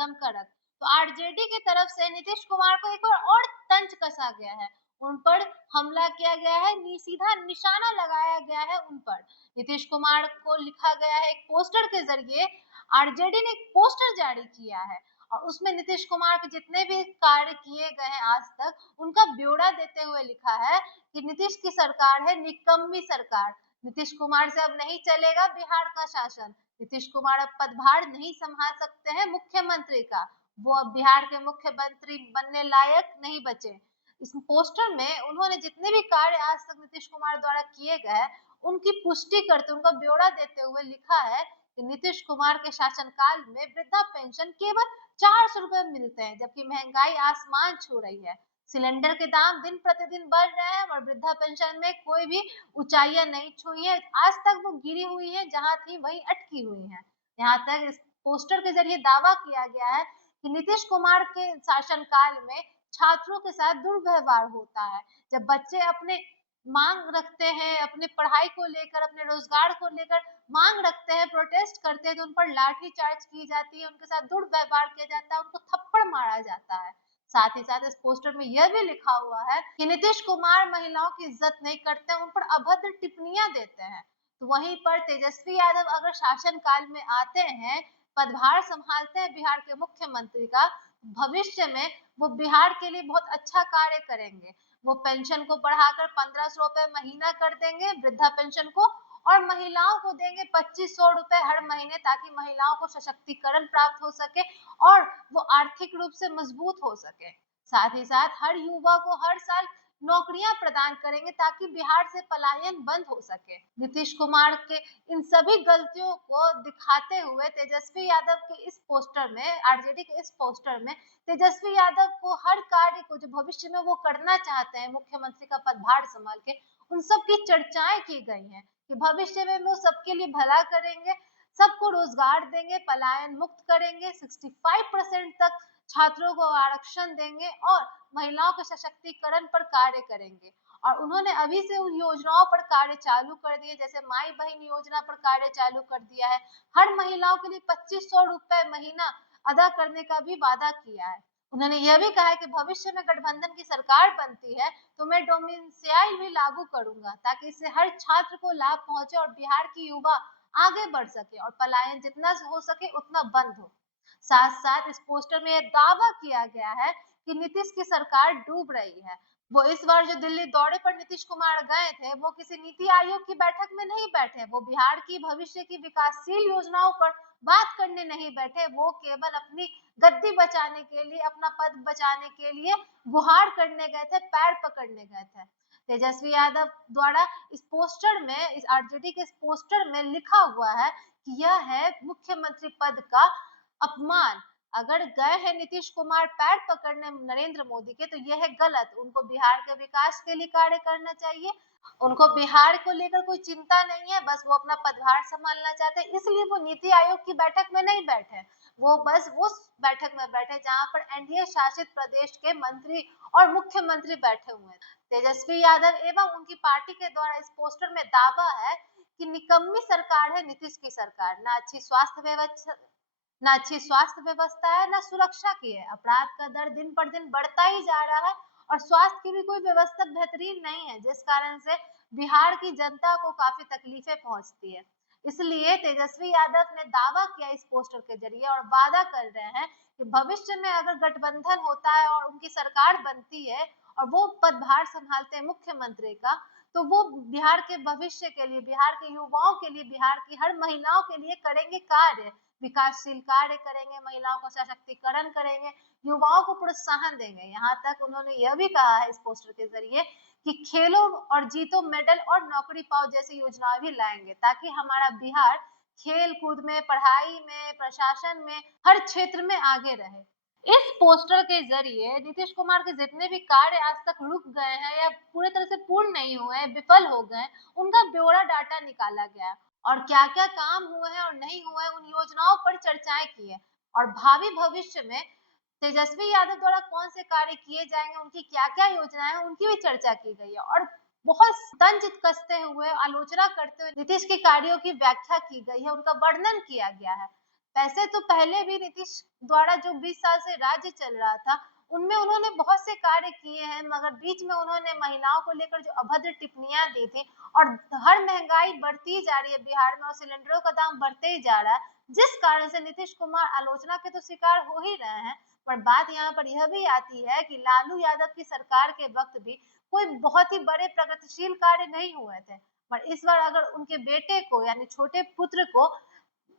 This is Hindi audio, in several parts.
एकदम कड़क। तो आरजेडी की तरफ से नीतीश कुमार को एक बार और तंज कसा गया है, उन पर हमला किया गया है, सीधा निशाना लगाया गया है उन पर। नीतीश कुमार को लिखा गया है एक पोस्टर के जरिए, आरजेडी ने एक पोस्टर जारी किया है और उसमें नीतीश कुमार के जितने भी कार्य किए गए हैं आज तक, उनका ब्यौरा देते हुए लिखा है कि नीतीश की सरकार है निकम्मी सरकार, नीतीश कुमार से अब नहीं चलेगा बिहार का शासन, नीतीश कुमार अब पदभार नहीं संभाल सकते हैं मुख्यमंत्री का, वो अब बिहार के मुख्यमंत्री बनने लायक नहीं बचे। इस पोस्टर में उन्होंने जितने भी कार्य आज तक नीतीश कुमार द्वारा किए गए उनकी पुष्टि करते, उनका ब्यौरा देते हुए लिखा है कि नीतीश कुमार के शासनकाल में वृद्धा पेंशन केवल 400 रुपए मिलते हैं, जबकि महंगाई आसमान छू रही है, सिलेंडर के दाम दिन प्रतिदिन बढ़ रहे हैं और वृद्धा पेंशन में कोई भी ऊंचाइयां नहीं छुई है, आज तक वो गिरी हुई है, जहां थी वहीं अटकी हुई है। यहाँ तक इस पोस्टर के जरिए दावा किया गया है कि नीतीश कुमार के शासनकाल में छात्रों के साथ दुर्व्यवहार होता है, जब बच्चे अपने मांग रखते हैं, अपने पढ़ाई को लेकर, अपने रोजगार को लेकर मांग रखते हैं, प्रोटेस्ट करते हैं, तो उन पर लाठी चार्ज की जाती है, उनके साथ दुर्व्यवहार किया जाता है, उनको थप्पड़ मारा जाता है। साथ ही साथ इस पोस्टर में यह भी लिखा हुआ है कि नीतीश कुमार महिलाओं की इज्जत नहीं करते, उन पर अभद्र टिप्पणियां देते हैं। तो वहीं पर तेजस्वी यादव अगर शासन काल में आते हैं, पदभार संभालते हैं बिहार के मुख्यमंत्री का, भविष्य में वो बिहार के लिए बहुत अच्छा कार्य करेंगे। वो पेंशन को बढ़ाकर 1500 रुपए महीना कर देंगे, वृद्धा पेंशन को, और महिलाओं को देंगे 2500 रुपए हर महीने, ताकि महिलाओं को सशक्तिकरण प्राप्त हो सके और वो आर्थिक रूप से मजबूत हो सके। साथ ही साथ हर युवा को हर साल नौकरियां प्रदान करेंगे ताकि बिहार से पलायन बंद हो सके। नीतीश कुमार के इन सभी गलतियों को दिखाते हुए तेजस्वी यादव के इस पोस्टर में, आरजेडी के इस पोस्टर में तेजस्वी यादव को हर कार्य को जो भविष्य में वो करना चाहते हैं मुख्यमंत्री का पदभार संभाल के, उन सब की चर्चाएं की गई हैं कि भविष्य में वो सबके लिए भला करेंगे, सबको रोजगार देंगे, पलायन मुक्त करेंगे, 65% तक छात्रों को आरक्षण देंगे और महिलाओं के सशक्तिकरण पर कार्य करेंगे। और उन्होंने अभी से उन योजनाओं पर कार्य चालू कर दिए, जैसे माई बहन योजना पर कार्य चालू कर दिया है, हर महिलाओं के लिए 2500 रुपए महीना अदा करने का भी वादा किया है। उन्होंने यह भी कहा है कि भविष्य में गठबंधन की सरकार बनती है तो मैं डोमिसाइल भी लागू करूंगा, ताकि इससे हर छात्र को लाभ पहुंचे और बिहार की युवा आगे बढ़ सके और पलायन जितना हो सके उतना बंद हो। साथ साथ इस पोस्टर में यह दावा किया गया है कि नीतीश की सरकार डूब रही है। वो इस बार जो दिल्ली दौरे पर नीतीश कुमार गए थे, वो किसी नीति आयोग की बैठक में नहीं बैठे, वो बिहार की भविष्य की विकासशील योजनाओं पर बात करने नहीं बैठे, वो केवल अपनी गद्दी बचाने के लिए, अपना पद बचाने के लिए गुहार करने गए थे, पैर पकड़ने गए थे। तेजस्वी यादव द्वारा इस पोस्टर में, इस आरजेडी के इस पोस्टर में लिखा हुआ है कि यह है मुख्यमंत्री पद का अपमान। अगर गए हैं नीतीश कुमार पैर पकड़ने नरेंद्र मोदी के, तो यह है गलत। उनको बिहार के विकास के लिए कार्य करना चाहिए, उनको बिहार को लेकर कोई चिंता नहीं है, बस वो अपना पदभार संभालना चाहते हैं, इसलिए वो नीति आयोग की बैठक में नहीं बैठे, वो बस उस बैठक में बैठे जहां पर एनडीए शासित प्रदेश के मंत्री और मुख्यमंत्री बैठे हुए हैं। तेजस्वी यादव एवं उनकी पार्टी के द्वारा इस पोस्टर में दावा है कि निकम्मी सरकार है नीतीश की सरकार, ना अच्छी स्वास्थ्य व्यवस्था, ना अच्छी स्वास्थ्य व्यवस्था है, ना सुरक्षा की है, अपराध का दर दिन पर दिन बढ़ता ही जा रहा है और स्वास्थ्य की भी कोई व्यवस्था बेहतरीन नहीं है, जिस कारण से बिहार की जनता को काफी तकलीफें पहुंचती है। इसलिए तेजस्वी यादव ने दावा किया इस पोस्टर के जरिए और वादा कर रहे हैं कि भविष्य में अगर गठबंधन होता है और उनकी सरकार बनती है और वो पदभार संभालते हैं मुख्यमंत्री का, तो वो बिहार के भविष्य के लिए, बिहार के युवाओं के लिए, बिहार की हर महिलाओं के लिए करेंगे कार्य, विकासशील कार्य करेंगे, महिलाओं का सशक्तिकरण करेंगे, युवाओं को प्रोत्साहन देंगे। यहाँ तक उन्होंने यह भी कहा है इस पोस्टर के जरिए कि खेलो और जीतो मेडल और नौकरी पाओ जैसी योजनाएं भी लाएंगे, ताकि हमारा बिहार खेल कूद में, पढ़ाई में, प्रशासन में, हर क्षेत्र में आगे रहे। इस पोस्टर के जरिए नीतीश कुमार के जितने भी कार्य आज तक रुक गए हैं या पूरी तरह से पूर्ण नहीं हुए हैं, विफल हो गए हैं, उनका ब्यौरा डाटा निकाला गया है और क्या क्या काम हुए हैं और नहीं हुए हैं, उन योजनाओं पर चर्चाएं की है और भावी भविष्य में तेजस्वी यादव द्वारा कौन से कार्य किए जाएंगे, उनकी क्या क्या योजनाएं हैं, उनकी भी चर्चा की गई है और बहुत तंज कसते हुए, आलोचना करते हुए नीतीश के कार्यों की व्याख्या की गई है, उनका वर्णन किया गया है। वैसे तो पहले भी नीतीश द्वारा जो 20 साल से राज्य चल रहा था, उनमें उन्होंने बहुत से कार्य किए हैं, मगर बीच में उन्होंने महिलाओं को लेकर जो अभद्र टिप्पणियां दी थी और हर महंगाई बढ़ती जा रही है बिहार में और सिलेंडरों का दाम बढ़ते ही जा रहा है, जिस कारण से नीतीश कुमार आलोचना के तो शिकार हो ही रहे हैं। पर बात यहाँ पर यह भी आती है कि लालू यादव की सरकार के वक्त भी कोई बहुत ही बड़े प्रगतिशील कार्य नहीं हुए थे, पर इस बार अगर उनके बेटे को यानी छोटे पुत्र को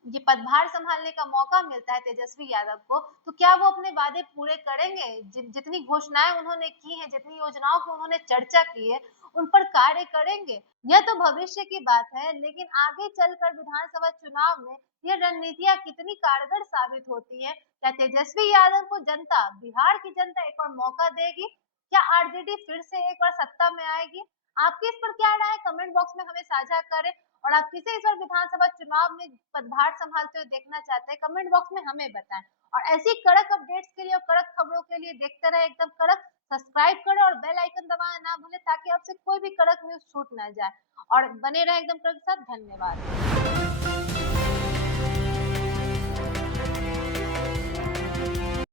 ये पदभार संभालने का मौका मिलता है तेजस्वी यादव को, तो क्या वो अपने वादे पूरे करेंगे? जितनी घोषणाएं उन्होंने की हैं, जितनी योजनाओं की उन्होंने चर्चा की है, उन पर कार्य करेंगे? यह तो भविष्य की बात है, लेकिन आगे चलकर विधानसभा चुनाव में ये रणनीतियां कितनी कारगर साबित होती है? क्या तेजस्वी यादव को जनता, बिहार की जनता एक और मौका देगी? क्या आरजेडी फिर से एक बार सत्ता में आएगी? आपकी इस पर क्या राय है? कमेंट बॉक्स में हमें साझा करें। और आप किसे इस बार विधानसभा चुनाव में पदभार संभालते हुए देखना चाहते हैं, कमेंट बॉक्स में हमें बताएं। और ऐसी कड़क अपडेट्स के लिए और कड़क खबरों के लिए देखते रहे एकदम कड़क, सब्सक्राइब करें और बेल आइकन दबाना ना भूलें ताकि आपसे कोई भी कड़क न्यूज छूट ना जाए। और बने रहे एकदम कड़क के साथ। धन्यवाद।